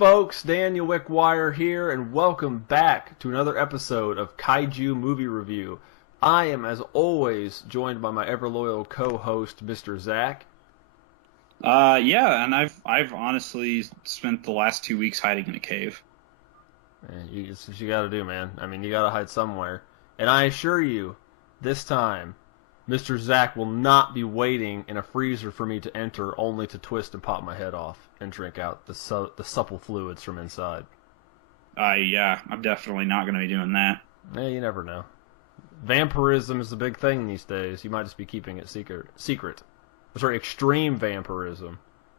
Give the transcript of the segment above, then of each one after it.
folks, Daniel Wickwire here, and welcome back to another episode of Kaiju Movie Review. I am, as always, joined by my ever-loyal co-host, Mr. Zach. Yeah, and I've honestly spent the last 2 weeks hiding in a cave. It's what you gotta do, man. I mean, you gotta hide somewhere. And I assure you, this time, Mr. Zach will not be waiting in a freezer for me to enter only to twist and pop my head off and drink out the supple fluids from inside. Yeah, I'm definitely not going to be doing that. You never know. Vampirism is the big thing these days. You might just be keeping it secret. Sorry, extreme vampirism.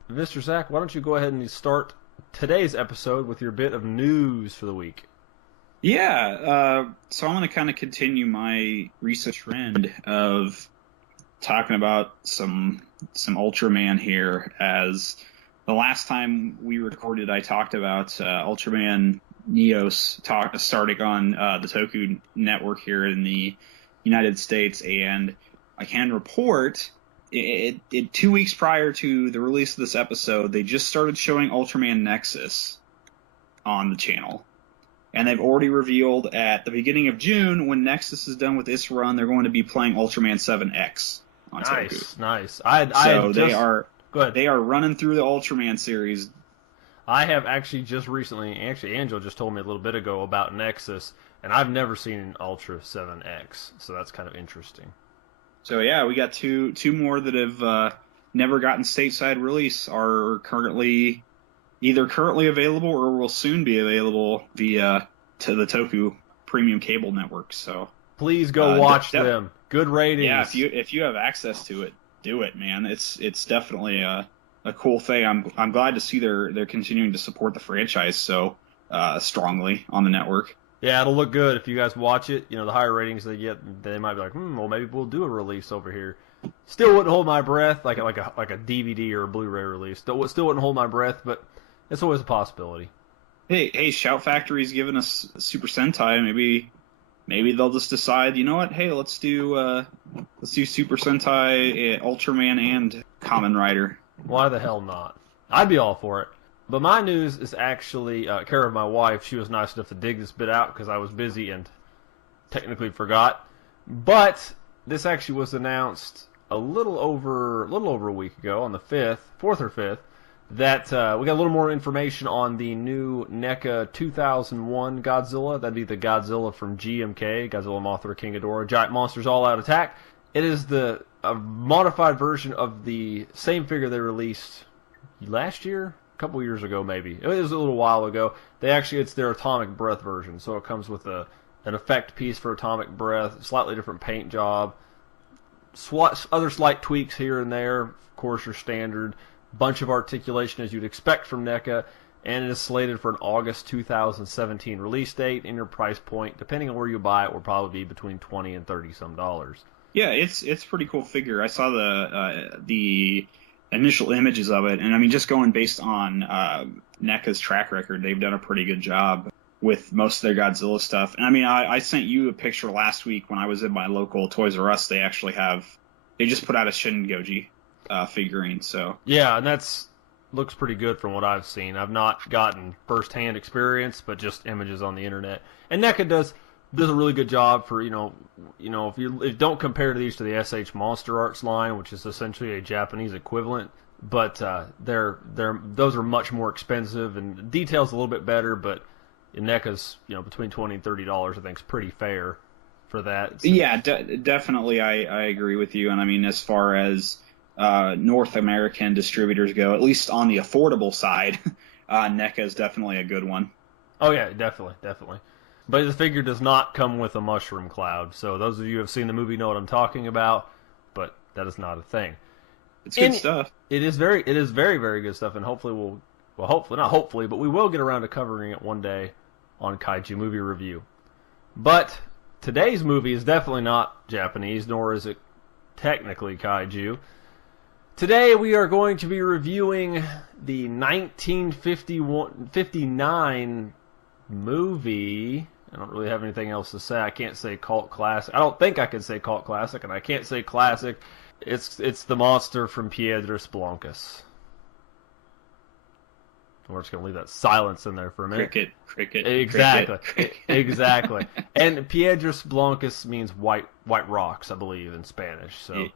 Mr. Zach, why don't you go ahead and start today's episode with your bit of news for the week? Yeah, so I'm going to kind of continue my recent trend of talking about some Ultraman here, as the last time we recorded I talked about Ultraman Neos starting on the Toku network here in the United States, and I can report it 2 weeks prior to the release of this episode, they just started showing Ultraman Nexus on the channel. And they've already revealed at the beginning of June, when Nexus is done with its run, they're going to be playing Ultraman 7X on Toku. Nice. They are running through the Ultraman series. I have actually just recently, Angel just told me a little bit ago about Nexus, and I've never seen an Ultra 7X, so that's kind of interesting. So yeah, we got two more that have never gotten stateside release, are either currently available or will soon be available via to the Toku Premium Cable Network. So please go watch them. Good ratings. Yeah, if you have access to it, do it, man. It's definitely a cool thing. I'm glad to see they're continuing to support the franchise so strongly on the network. Yeah, it'll look good if you guys watch it. You know, the higher ratings they get, they might be like, well, maybe we'll do a release over here. Still wouldn't hold my breath, like a DVD or a Blu-ray release. Still wouldn't hold my breath, but it's always a possibility. Hey, Shout Factory's giving us Super Sentai. Maybe they'll just decide, you know what? Hey, let's do Super Sentai, Ultraman, and Kamen Rider. Why the hell not? I'd be all for it. But my news is actually care of my wife. She was nice enough to dig this bit out because I was busy and technically forgot. But this actually was announced a little over a week ago, on the 4th or 5th. That we got a little more information on the new NECA 2001 Godzilla. That'd be the Godzilla from GMK, Godzilla, Mothra, King Ghidorah, Giant Monsters All Out Attack. It is a modified version of the same figure they released last year, a couple years ago maybe. It was a little while ago. It's their Atomic Breath version, so it comes with an effect piece for Atomic Breath, slightly different paint job, other slight tweaks here and there. Of course, your standard bunch of articulation as you'd expect from NECA, and it is slated for an August 2017 release date, and your price point, depending on where you buy it, will probably be between $20 and $30 some. Yeah, it's a pretty cool figure. I saw the initial images of it, and I mean, just going based on NECA's track record, they've done a pretty good job with most of their Godzilla stuff. And I mean, I sent you a picture last week when I was in my local Toys R Us. They just put out a Shin Goji figurine. So yeah, and looks pretty good from what I've seen. I've not gotten first-hand experience, but just images on the internet. And NECA does a really good job for if you don't compare these to the SH Monster Arts line, which is essentially a Japanese equivalent, but those are much more expensive and the details a little bit better. But NECA's between $20 and $30, I think, is pretty fair for that. So, yeah, definitely, I agree with you. And I mean, as far as North American distributors go, at least on the affordable side, NECA is definitely a good one. Oh yeah, definitely. But the figure does not come with a mushroom cloud, so those of you who have seen the movie know what I'm talking about, but that is not a thing. It's good stuff. It is very, very good stuff, and hopefully we will get around to covering it one day on Kaiju Movie Review. But today's movie is definitely not Japanese, nor is it technically Kaiju. Today we are going to be reviewing the 1959 movie. I don't really have anything else to say. I can't say cult classic. I don't think I can say cult classic, and I can't say classic. It's the monster from Piedras Blancas. We're just going to leave that silence in there for a minute. Cricket. Exactly. Cricket. Exactly. And Piedras Blancas means white rocks, I believe, in Spanish. So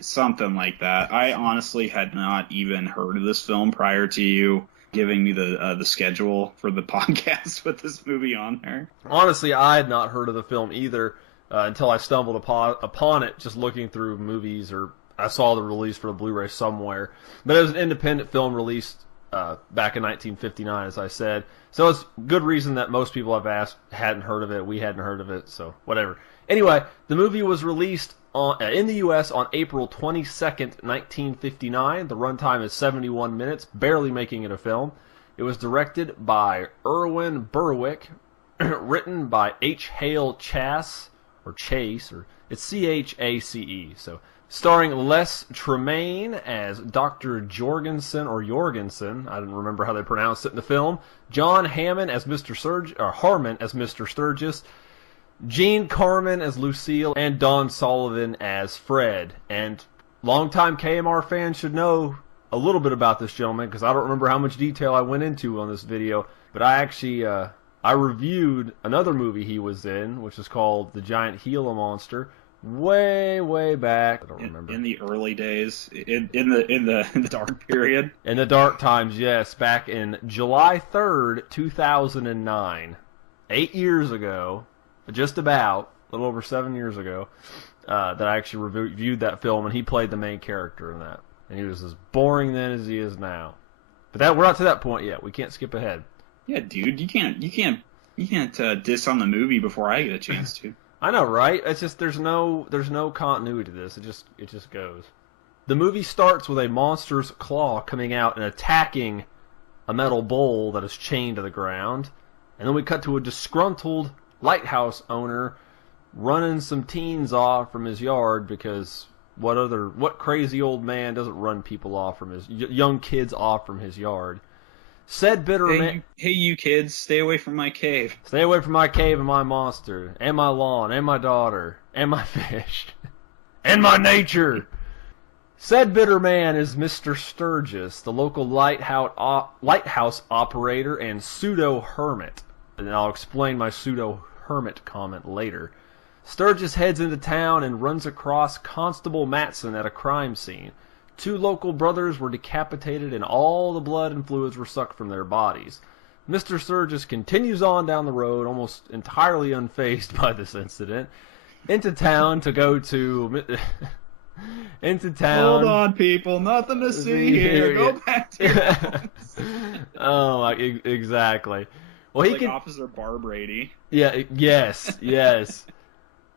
something like that. I honestly had not even heard of this film prior to you giving me the schedule for the podcast with this movie on there. Honestly, I had not heard of the film either until I stumbled upon it just looking through movies, or I saw the release for the Blu-ray somewhere. But it was an independent film released back in 1959, as I said. So it's good reason that most people I've asked hadn't heard of it. We hadn't heard of it, so whatever. Anyway, the movie was released in the U.S. on April 22nd, 1959. The runtime is 71 minutes, barely making it a film. It was directed by Erwin Berwick, written by H. Hale Chase, or it's C-H-A-C-E, so... Starring Les Tremayne as Dr. Jorgensen, I didn't remember how they pronounced it in the film. John Hammond as Harmon as Mr. Sturgis. Jean Carmen as Lucille. And Don Sullivan as Fred. And longtime KMR fans should know a little bit about this gentleman, because I don't remember how much detail I went into on this video. But I actually, I reviewed another movie he was in, which is called The Giant Gila Monster. Way back. I don't remember. In the early days, in the dark period. In the dark times, yes. Back in July 3rd, 2009. 8 years ago, just about, a little over 7 years ago, that I actually reviewed that film, and he played the main character in that. And he was as boring then as he is now. But we're not to that point yet. We can't skip ahead. Yeah, dude, you can't diss on the movie before I get a chance to. I know, right? It's just there's no continuity to this. It just goes. The movie starts with a monster's claw coming out and attacking a metal bowl that is chained to the ground, and then we cut to a disgruntled lighthouse owner running some teens off from his yard, because what crazy old man doesn't run people off from his young kids off from his yard? Said bitter man. Hey, you kids, stay away from my cave. Stay away from my cave and my monster, and my lawn, and my daughter, and my fish, and my nature. Said bitter man is Mr. Sturgis, the local lighthouse operator and pseudo-hermit. And I'll explain my pseudo-hermit comment later. Sturgis heads into town and runs across Constable Matson at a crime scene. 2 local brothers were decapitated and all the blood and fluids were sucked from their bodies. Mr. Sturgis continues on down the road, almost entirely unfazed by this incident, into town to go to... into town... Hold on, people. Nothing to see here. Go back to your house. Oh, exactly. Well, he like Officer Barbrady. Yeah, yes.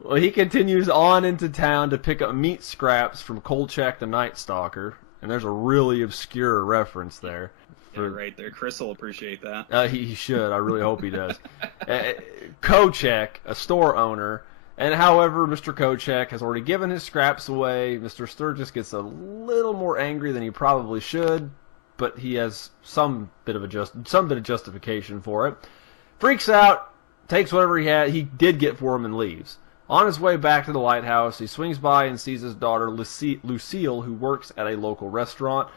Well, he continues on into town to pick up meat scraps from Kolchak the Night Stalker, and there's a really obscure reference there. Yeah, right there. Chris will appreciate that. He should. I really hope he does. Kolchak, a store owner, and however, Mr. Kolchak has already given his scraps away. Mr. Sturgis gets a little more angry than he probably should, but he has some bit of justification for it. Freaks out, takes whatever he did get for him, and leaves. On his way back to the lighthouse, he swings by and sees his daughter Lucille, who works at a local restaurant,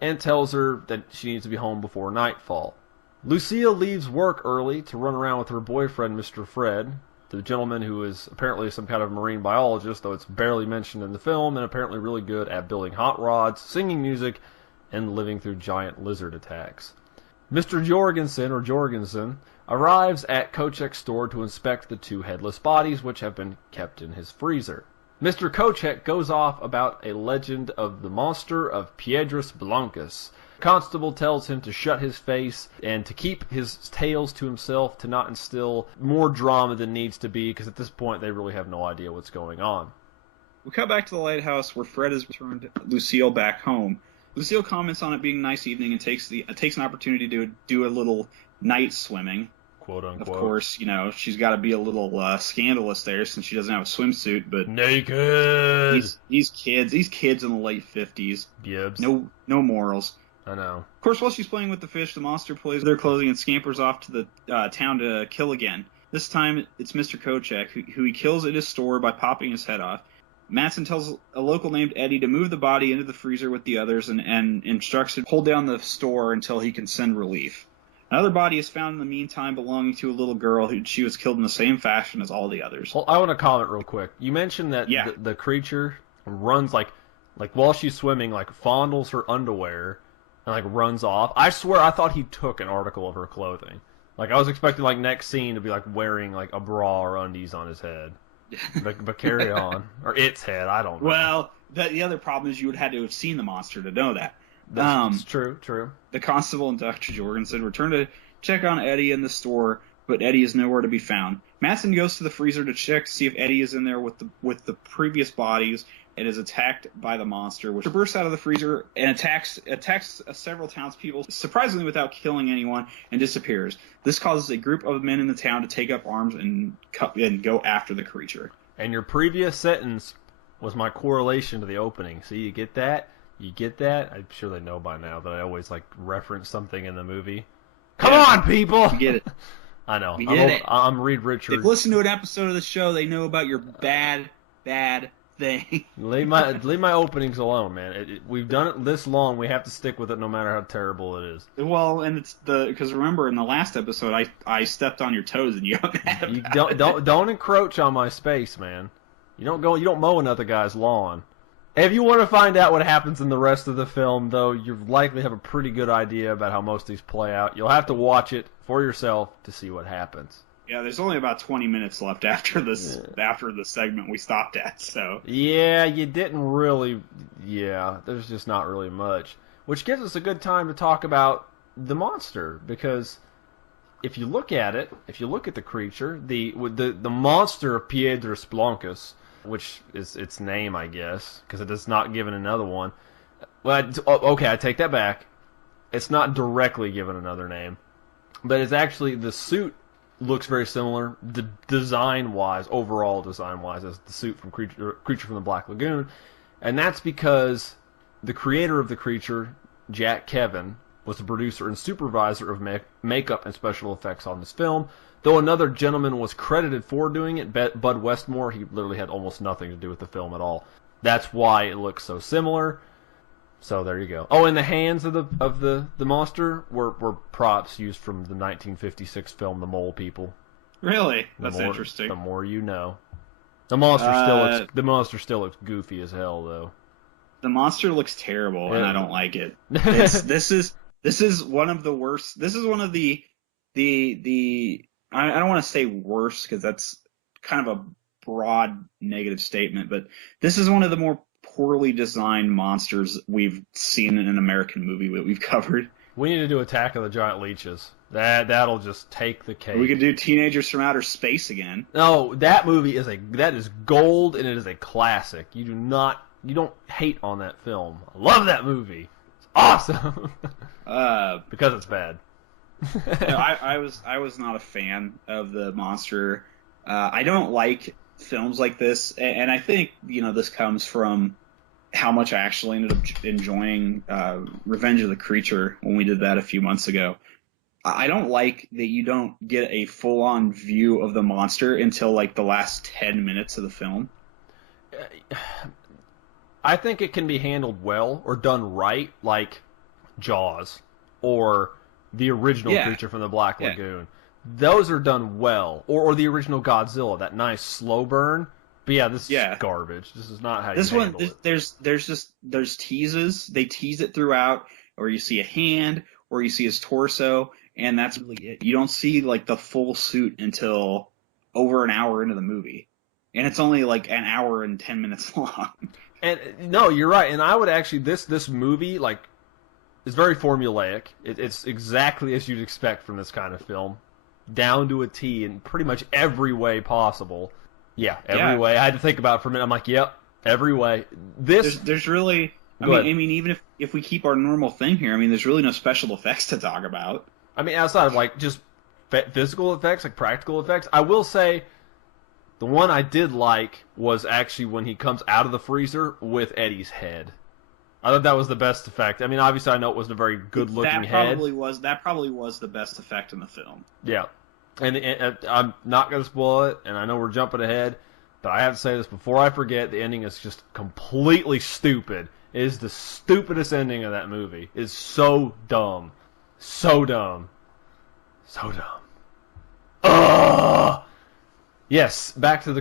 and tells her that she needs to be home before nightfall. Lucille leaves work early to run around with her boyfriend, Mr. Fred, the gentleman who is apparently some kind of marine biologist, though it's barely mentioned in the film, and apparently really good at building hot rods, singing music, and living through giant lizard attacks. Mr. Jorgensen arrives at Kolchak's store to inspect the 2 headless bodies, which have been kept in his freezer. Mr. Kolchak goes off about a legend of the monster of Piedras Blancas. Constable tells him to shut his face and to keep his tales to himself, to not instill more drama than needs to be, because at this point they really have no idea what's going on. We cut back to the lighthouse where Fred has returned Lucille back home. Lucille comments on it being a nice evening and takes an opportunity to do a little night swimming. Quote unquote. Of course, she's got to be a little scandalous there since she doesn't have a swimsuit. But naked. These kids in the late 50s. Gibbs. No morals. I know. Of course, while she's playing with the fish, the monster pulls their clothing and scampers off to the town to kill again. This time, it's Mr. Kolchak, who he kills at his store by popping his head off. Madsen tells a local named Eddie to move the body into the freezer with the others and instructs him to hold down the store until he can send relief. Another body is found in the meantime belonging to a little girl who she was killed in the same fashion as all the others. Well, I want to comment real quick. You mentioned that the creature runs like while she's swimming, like fondles her underwear and like runs off. I swear I thought he took an article of her clothing. Like I was expecting like next scene to be like wearing like a bra or undies on his head. But carry on. Or its head, I don't know. Well, the other problem is you would have had to have seen the monster to know that. That's true. The constable and Dr. Jorgensen return to check on Eddie in the store, but Eddie is nowhere to be found. Madsen goes to the freezer to check to see if Eddie is in there with the previous bodies and is attacked by the monster, which bursts out of the freezer and attacks several townspeople, surprisingly without killing anyone, and disappears. This causes a group of men in the town to take up arms and go after the creature. And your previous sentence was my correlation to the opening. See, you get that? You get that? I'm sure they know by now that I always like reference something in the movie. Come on, people! You get it. I know. You get it. I'm Reed Richards. They've listened to an episode of the show. They know about your bad thing. Leave my openings alone, man. We've done it this long. We have to stick with it, no matter how terrible it is. Well, and it's because remember in the last episode, I stepped on your toes and you don't encroach on my space, man. You don't mow another guy's lawn. If you want to find out what happens in the rest of the film, though, you likely have a pretty good idea about how most of these play out. You'll have to watch it for yourself to see what happens. Yeah, there's only about 20 minutes left after the segment we stopped at, so... Yeah, you didn't really... Yeah, there's just not really much. Which gives us a good time to talk about the monster, because if you look at it, if you look at the creature, the monster of Piedras Blancas, which is its name, I guess, because it is not given another one. Well, okay, I take that back. It's not directly given another name, but it's actually the suit looks very similar, overall design-wise, as the suit from Creature from the Black Lagoon, and that's because the creator of the creature, Jack Kevin, was the producer and supervisor of makeup and special effects on this film. Though another gentleman was credited for doing it, Bud Westmore, he literally had almost nothing to do with the film at all. That's why it looks so similar. So there you go. Oh, and the hands of the monster were props used from the 1956 film The Mole People. Really? That's interesting. The more you know. The monster still looks goofy as hell, though. The monster looks terrible, and I don't like it. This is one of the worst. This is one of the I don't want to say worse because that's kind of a broad negative statement, but this is one of the more poorly designed monsters we've seen in an American movie that we've covered. We need to do Attack of the Giant Leeches. That'll just take the cake. We could do Teenagers from Outer Space again. No, that movie is gold, and it is a classic. You don't hate on that film. I love that movie. It's awesome. Because it's bad. No, I was not a fan of the monster. I don't like films like this, and I think this comes from how much I actually ended up enjoying Revenge of the Creature when we did that a few months ago. I don't like that you don't get a full-on view of the monster until like the last 10 minutes of the film. I think it can be handled well or done right, like Jaws or the original Creature from the Black Lagoon. Those are done well. Or the original Godzilla, that nice slow burn. But yeah, this is garbage. This is not how you handle it. There's teases. They tease it throughout, or you see a hand, or you see his torso, and that's really it. You don't see like the full suit until over an hour into the movie. And it's only like an hour and 10 minutes long. And no, you're right. And I would actually this movie is very formulaic. It's exactly as you'd expect from this kind of film, down to a T in pretty much every way possible. Yeah, every way. I had to think about it for a minute. I'm like, yep, every way. There's really. I mean, even if we keep our normal thing here, I mean, there's really no special effects to talk about. I mean, outside of like just physical effects, like practical effects, I will say the one I did like was actually when he comes out of the freezer with Eddie's head. I thought that was the best effect. I mean, obviously, I know it wasn't a very good-looking head. That probably was the best effect in the film. Yeah, and I'm not going to spoil it, and I know we're jumping ahead, But I have to say this before I forget, the ending is just completely stupid. It is the stupidest ending of that movie. It's so dumb. So dumb. So dumb. Ugh! Yes, back to the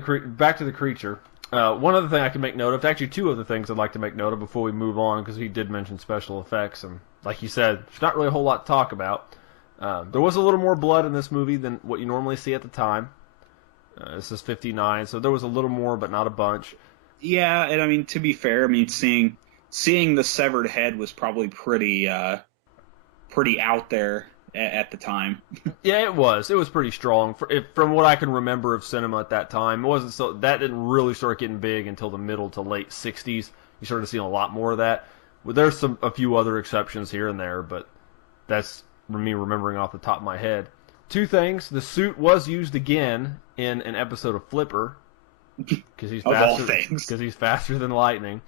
creature. One other thing I can make note of, actually two other things I'd like to make note of before we move on, because he did mention special effects, and like you said, there's not really a whole lot to talk about. There was a little more blood in this movie than what you normally see at the time. This is 59, so there was a little more, but not a bunch. Yeah, and I mean, to be fair, I mean, seeing the severed head was probably pretty out there at the time. Yeah, it was. It was pretty strong. From what I can remember of cinema at that time, it wasn't so. That didn't really start getting big until the middle to late 60s. You started seeing a lot more of that. Well, there's a few other exceptions here and there, but that's me remembering off the top of my head. Two things. The suit was used again in an episode of Flipper. Because he's faster. Of all things. Because he's faster than lightning.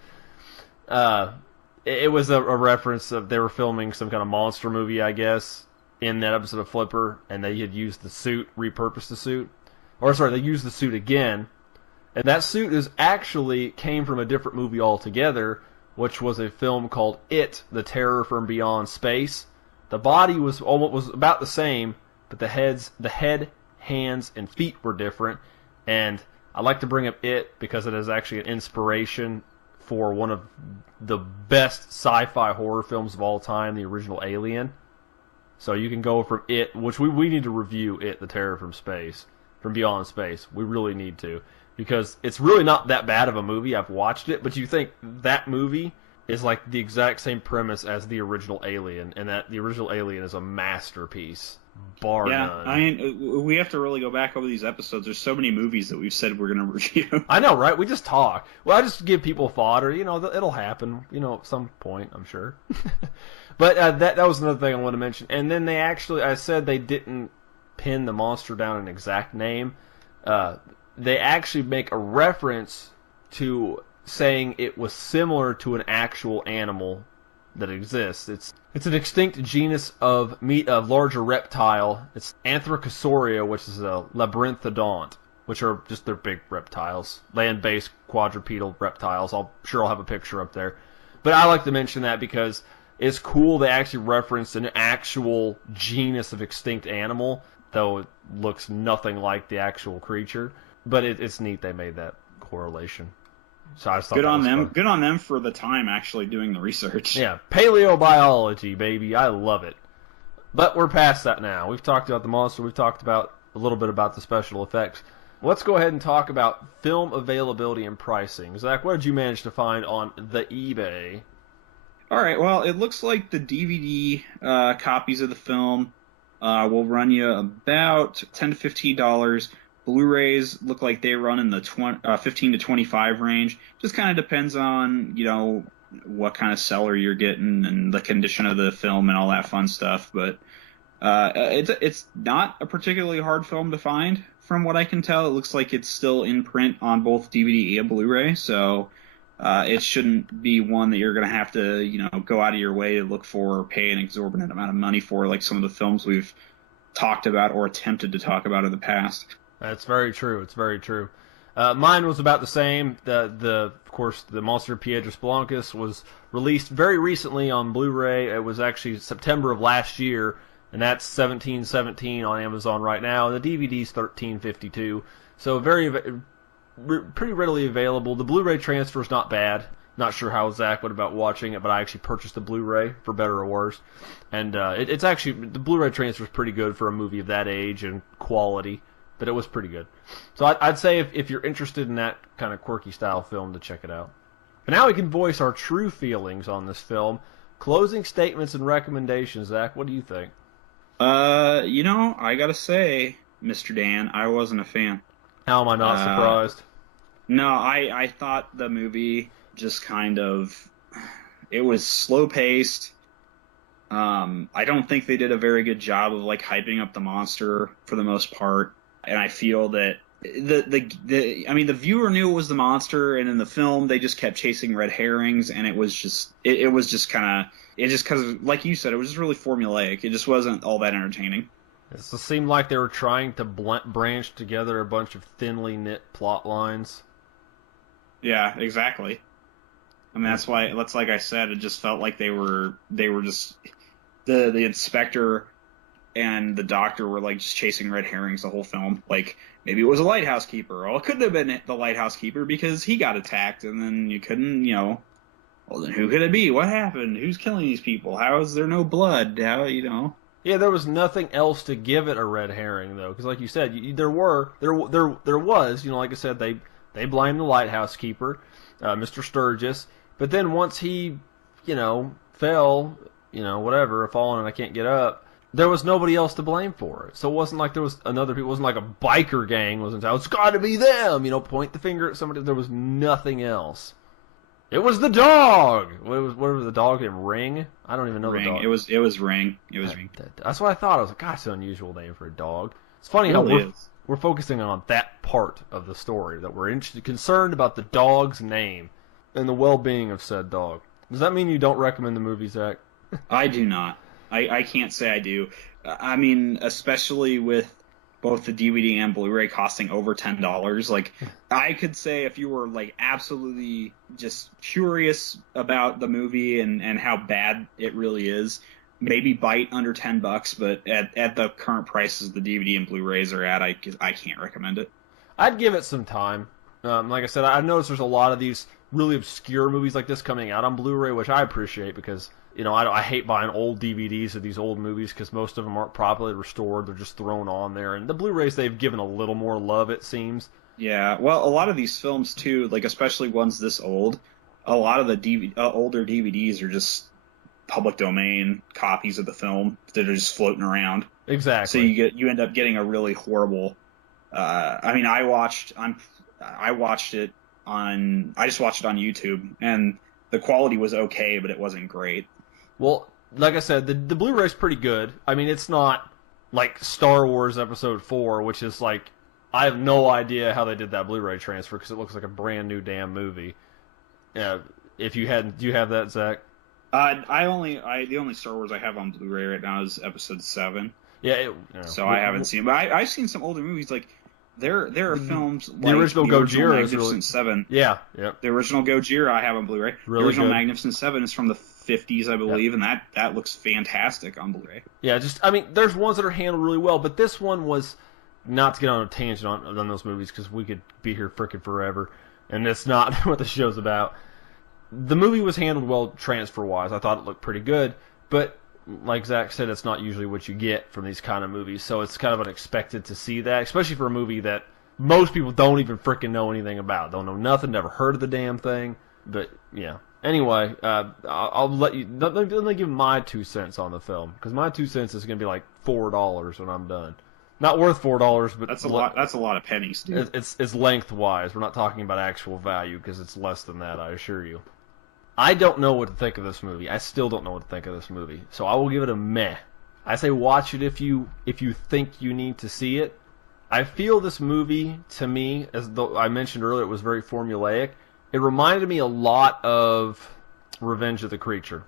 It was a reference of they were filming some kind of monster movie, I guess, in that episode of Flipper, and they had used the suit, repurposed the suit. Or, sorry, they used the suit again. And that suit actually came from a different movie altogether, which was a film called It, The Terror from Beyond Space. The body was about the same, but the head, hands, and feet were different. And I like to bring up It because it is actually an inspiration for one of the best sci-fi horror films of all time, the original Alien. So you can go from It, which we need to review It, The Terror from Beyond Space. We really need to. Because it's really not that bad of a movie. I've watched it, but you think that movie is like the exact same premise as the original Alien, and that the original Alien is a masterpiece, bar none. I mean, we have to really go back over these episodes. There's so many movies that we've said we're going to review. I know, right? We just talk. Well, I just give people fodder. You know, it'll happen. You know, at some point, I'm sure. But that was another thing I wanted to mention. And then I said they didn't pin the monster down an exact name. They actually make a reference to saying it was similar to an actual animal that exists. It's an extinct genus of larger reptile. It's Anthracosaurus, which is a labyrinthodont, which are just they're big reptiles, land-based quadrupedal reptiles. I'll have a picture up there. But I like to mention that because it's cool they actually referenced an actual genus of extinct animal, though it looks nothing like the actual creature. But it's neat they made that correlation. So I just thought good on them. Fun. Good on them for the time actually doing the research. Yeah, paleobiology, baby. I love it. But we're past that now. We've talked about the monster. We've talked about a little bit about the special effects. Let's go ahead and talk about film availability and pricing. Zach, what did you manage to find on the eBay? All right. Well, it looks like the DVD copies of the film will run you about $10 to $15. Blu-rays look like they run in the 15 to 25 range. Just kind of depends on, you know, what kind of seller you're getting and the condition of the film and all that fun stuff. But it's not a particularly hard film to find, from what I can tell. It looks like it's still in print on both DVD and Blu-ray, so it shouldn't be one that you're going to have to, you know, go out of your way to look for or pay an exorbitant amount of money for, like some of the films we've talked about or attempted to talk about in the past. That's very true. It's very true. Mine was about the same. Of course, the Monster Piedras Blancas was released very recently on Blu-ray. It was actually September of last year, and that's $17.17 on Amazon right now. The DVD's $13.52, so pretty readily available. The Blu-ray transfer's not bad. Not sure how Zach would about watching it, but I actually purchased the Blu-ray for better or worse, and it's actually the Blu-ray transfer's pretty good for a movie of that age and quality. But it was pretty good. So I'd say if you're interested in that kind of quirky style film, to check it out. But now we can voice our true feelings on this film. Closing statements and recommendations, Zach. What do you think? You know, I gotta say, Mr. Dan, I wasn't a fan. How am I not surprised? No, I thought the movie just kind of, it was slow paced. I don't think they did a very good job of like hyping up the monster for the most part. And I feel that the viewer knew it was the monster, and in the film they just kept chasing red herrings, and it was just because, like you said, it was just really formulaic. It just wasn't all that entertaining. It seemed like they were trying to branch together a bunch of thinly knit plot lines. Yeah, exactly. I mean, that's like I said, it just felt like they were just the inspector and the doctor were like just chasing red herrings the whole film. Like maybe it was a lighthouse keeper. Well, it couldn't have been the lighthouse keeper because he got attacked, and then you couldn't, well, then who could it be? What happened? Who's killing these people? How is there no blood? How, Yeah, there was nothing else to give it a red herring though, because like you said, there was, like I said, they blamed the lighthouse keeper, Mr. Sturgis, but then once he, fell, whatever, fallen and I can't get up, there was nobody else to blame for it. So it wasn't like there was it wasn't like a biker gang was in town. It's got to be them, point the finger at somebody. There was nothing else. It was the dog. What was the dog named? Ring? I don't even know Ring. the dog. It was Ring. It was Ring. That's what I thought. I was like, gosh, it's an unusual name for a dog. It's funny how we're focusing on that part of the story, that we're concerned about the dog's name and the well-being of said dog. Does that mean you don't recommend the movie, Zach? I do not. I can't say I do. I mean, especially with both the DVD and Blu-ray costing over $10. Like, I could say if you were like absolutely just curious about the movie and how bad it really is, maybe bite under $10. But at the current prices the DVD and Blu-rays are at, I can't recommend it. I'd give it some time. Like I said, I've noticed there's a lot of these really obscure movies like this coming out on Blu-ray, which I appreciate because I hate buying old DVDs of these old movies because most of them aren't properly restored. They're just thrown on there. And the Blu-rays, they've given a little more love, it seems. Yeah, well, a lot of these films, too, like especially ones this old, a lot of the older DVDs are just public domain copies of the film that are just floating around. Exactly. So you end up getting a really horrible... I mean, I watched it on... I just watched it on YouTube, and the quality was okay, but it wasn't great. Well, like I said, the Blu-ray's pretty good. I mean, it's not like Star Wars Episode 4, which is like, I have no idea how they did that Blu-ray transfer because it looks like a brand new damn movie. If you hadn't, do you have that, Zach? The only Star Wars I have on Blu-ray right now is Episode 7. Yeah. So I haven't seen it. But I've seen some older movies, like, there are films like the original Gojira Magnificent is really... 7. Yeah. The original Gojira I have on Blu-ray. Really the original good. Magnificent 7 is from the 50s, I believe, and that looks fantastic on Blu-ray. Yeah, there's ones that are handled really well, but this one was, not to get on a tangent on those movies because we could be here frickin' forever, and that's not what the show's about. The movie was handled well transfer-wise. I thought it looked pretty good, but like Zach said, it's not usually what you get from these kind of movies, so it's kind of unexpected to see that, especially for a movie that most people don't even frickin' know anything about. Don't know nothing, never heard of the damn thing, but yeah. Anyway, I'll let me give my 2 cents on the film, because my 2 cents is going to be like $4 when I'm done. Not worth $4, but that's a lot. That's a lot of pennies, dude. It's lengthwise. We're not talking about actual value because it's less than that, I assure you. I don't know what to think of this movie. I still don't know what to think of this movie, so I will give it a meh. I say watch it if you think you need to see it. I feel this movie, to me, as though I mentioned earlier, it was very formulaic. It reminded me a lot of Revenge of the Creature.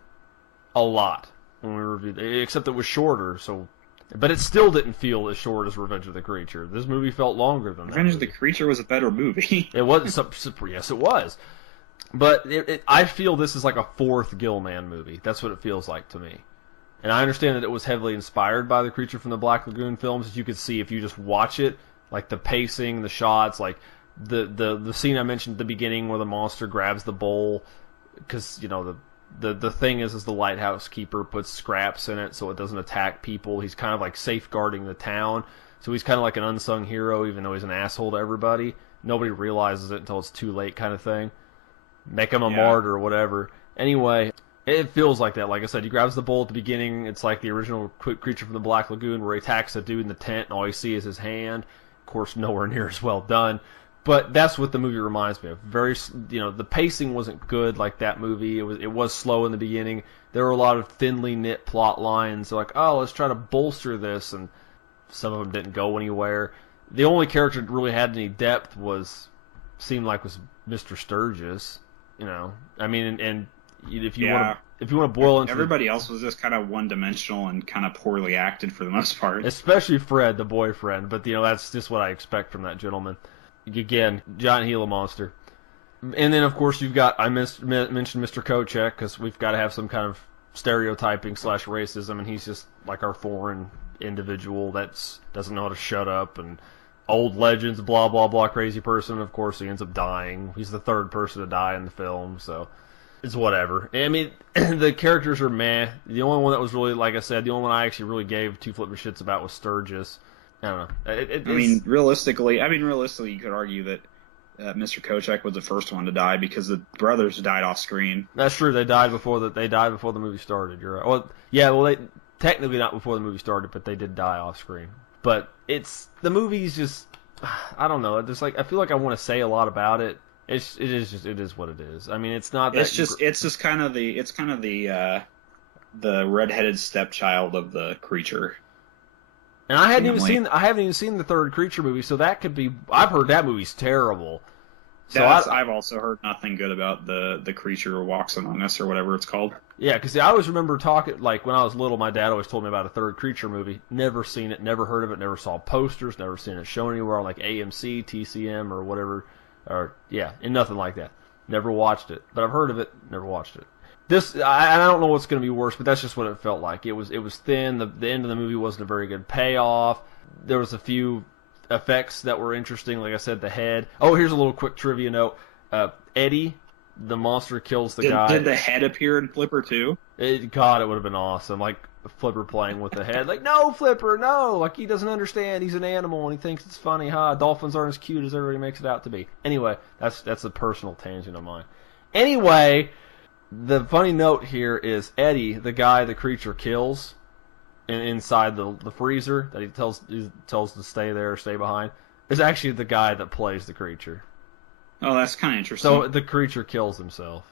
A lot. When we reviewed it, except it was shorter, so... But it still didn't feel as short as Revenge of the Creature. This movie felt longer than that. Revenge of the Creature was a better movie. It was. Yes, it was. But I feel this is like a fourth Gilman movie. That's what it feels like to me. And I understand that it was heavily inspired by the Creature from the Black Lagoon films, as you could see if you just watch it. Like the pacing, the shots, like the scene I mentioned at the beginning where the monster grabs the bowl, because the thing is the lighthouse keeper puts scraps in it so it doesn't attack people. He's kind of like safeguarding the town, so he's kind of like an unsung hero, even though he's an asshole to everybody. Nobody realizes it until it's too late, kind of thing. Make him a martyr or whatever. Anyway, it feels like that. Like I said, he grabs the bowl at the beginning. It's like the original Creature from the Black Lagoon, where he attacks a dude in the tent, and all you see is his hand. Of course, nowhere near as well done. But that's what the movie reminds me of. Very, the pacing wasn't good like that movie. It was slow in the beginning. There were a lot of thinly knit plot lines. They're like, oh, let's try to bolster this, and some of them didn't go anywhere. The only character that really had any depth seemed like was Mr. Sturgis. I mean, and if you if you want to boil into everybody else was just kind of one-dimensional and kind of poorly acted for the most part. Especially Fred, the boyfriend. But, that's just what I expect from that gentleman. Again, giant Gila monster. And then, of course, you've got, I mentioned Mr. Kochek, because we've got to have some kind of stereotyping / racism, and he's just like our foreign individual that doesn't know how to shut up, and old legends, blah, blah, blah, crazy person. Of course, he ends up dying. He's the third person to die in the film, so it's whatever. I mean, the characters are meh. The only one that was really, like I said, the only one I actually really gave two flipping shits about was Sturgis. I don't know. I mean, realistically, you could argue that Mr. Kochek was the first one to die because the brothers died off screen. That's true. They died before the movie started. You're right. Well, yeah. Well, they technically not before the movie started, but they did die off screen. But the movie's just, I don't know. It's like I feel like I want to say a lot about it. It is what it is. I mean, it's not. It's just kind of the redheaded stepchild of the creature. And I haven't even seen the third Creature movie, so that could be. I've heard that movie's terrible. So I've also heard nothing good about the Creature Walks Among Us or whatever it's called. Yeah, because I always remember talking, like when I was little, my dad always told me about a third Creature movie. Never seen it, never heard of it, never saw posters, never seen it shown anywhere on like AMC, TCM, or whatever, and nothing like that. Never watched it, but I've heard of it, never watched it. I don't know what's going to be worse, but that's just what it felt like. It was thin. The end of the movie wasn't a very good payoff. There was a few effects that were interesting. Like I said, the head. Oh, here's a little quick trivia note. Eddie, the monster, kills the guy. Did the head appear in Flipper too? God, it would have been awesome. Like Flipper playing with the head. Like, no, Flipper, no. Like, he doesn't understand. He's an animal, and he thinks it's funny. Dolphins aren't as cute as everybody makes it out to be. Anyway, that's a personal tangent of mine. Anyway, the funny note here is Eddie, the guy the creature kills inside the freezer that he tells to stay there, stay behind, is actually the guy that plays the creature. Oh, that's kind of interesting. So the creature kills himself.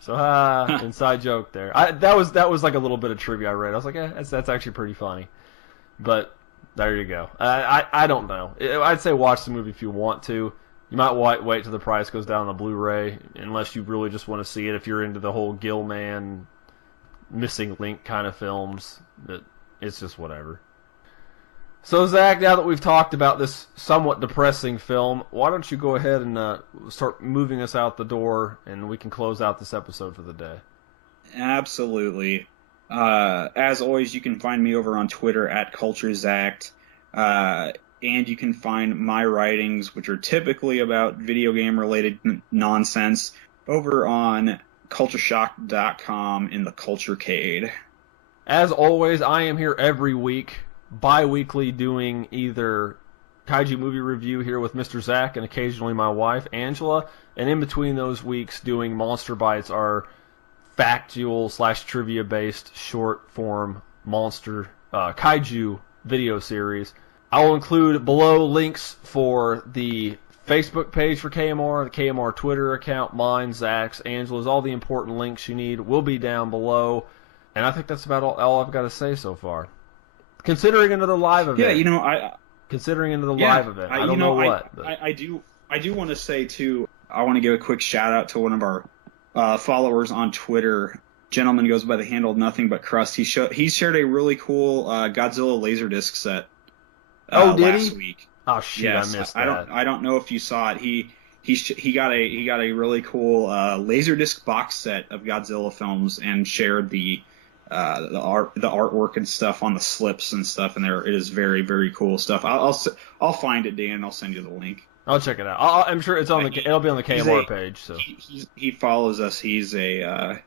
So inside joke there. That was like a little bit of trivia I read. I was like, that's actually pretty funny. But there you go. I don't know. I'd say watch the movie if you want to. You might wait till the price goes down on the Blu-ray, unless you really just want to see it. If you're into the whole Gilman, Missing Link kind of films, it's just whatever. So Zach, now that we've talked about this somewhat depressing film, why don't you go ahead and start moving us out the door, and we can close out this episode for the day. Absolutely. As always, you can find me over on Twitter at CultureZact. And you can find my writings, which are typically about video game related nonsense, over on cultureshock.com in the Culturecade. As always, I am here every week, bi-weekly, doing either Kaiju movie review here with Mr. Zach and occasionally my wife, Angela, and in between those weeks doing Monster Bites, our factual / trivia based short form monster Kaiju video series. I will include below links for the Facebook page for KMR, the KMR Twitter account, mine, Zach's, Angela's. All the important links you need will be down below. And I think that's about all I've got to say so far. Considering another live event. Yeah, Considering another live event. I don't know what. I do want to say, too, I want to give a quick shout-out to one of our followers on Twitter. Gentleman goes by the handle Nothing But Crust. He shared a really cool Godzilla Laserdisc set. Last week. Oh shit! Yes, I missed that. I don't know if you saw it. He got a really cool Laserdisc box set of Godzilla films and shared the artwork and stuff on the slips and stuff. And it is very, very cool stuff. I'll find it, Dan. And I'll send you the link. I'll check it out. I'm sure it'll be on the KMR page. So he follows us. He's I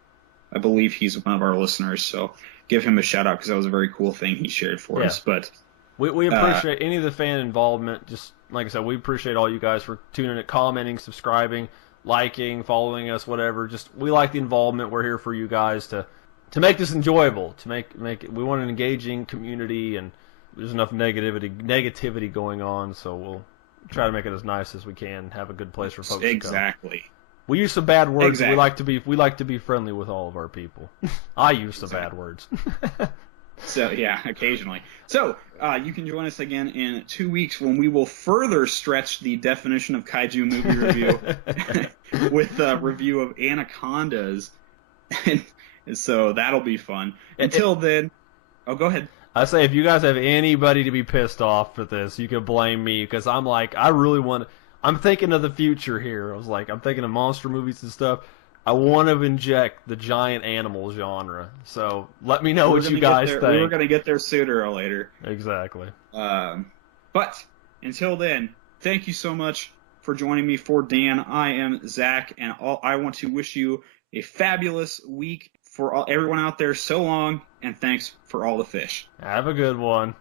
believe he's one of our listeners. So give him a shout out because that was a very cool thing he shared for us. But we appreciate any of the fan involvement. Just like I said, we appreciate all you guys for tuning in, commenting, subscribing, liking, following us, whatever. Just we like the involvement. We're here for you guys to make this enjoyable. To make it. We want an engaging community, and there's enough negativity going on. So we'll try to make it as nice as we can. Have a good place for folks to come. Exactly. We use some bad words. Exactly. We like to be friendly with all of our people. I use some bad words. So, yeah, occasionally. So, you can join us again in 2 weeks when we will further stretch the definition of Kaiju movie review with a review of Anacondas. So that'll be fun. Until then, go ahead. I say if you guys have anybody to be pissed off for this, you can blame me because I'm like I really want. I'm thinking of the future here. I'm thinking of monster movies and stuff. I want to inject the giant animal genre. So let me know what you guys think. We were going to get there sooner or later. Exactly. But until then, thank you so much for joining me. For Dan, I am Zach, and I want to wish you a fabulous week. For everyone out there, so long, and thanks for all the fish. Have a good one.